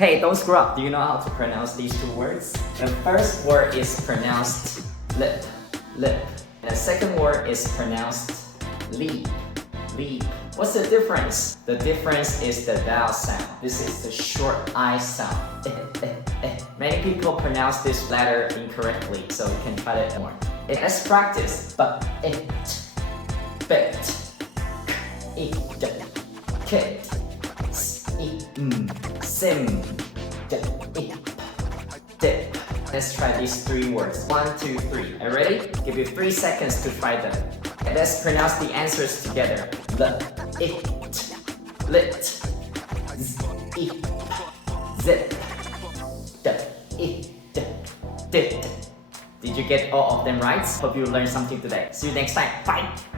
Hey, don't screw up. Do you know how to pronounce these two words? The first word is pronounced lip, lip. The second word is pronounced leap, leap. What's the difference? The difference is the vowel sound. This is the short I sound. Many people pronounce this letter incorrectly, so we can try it more. Let's practice. But it, bit, it, kit, sim, dip. Let's try these three words. 1, 2, 3. Are you ready? Give you 3 seconds to try them. Let's pronounce the answers together. It, lit, zip, zip, dip. Did you get all of them right? Hope you learned something today. See you next time. Bye!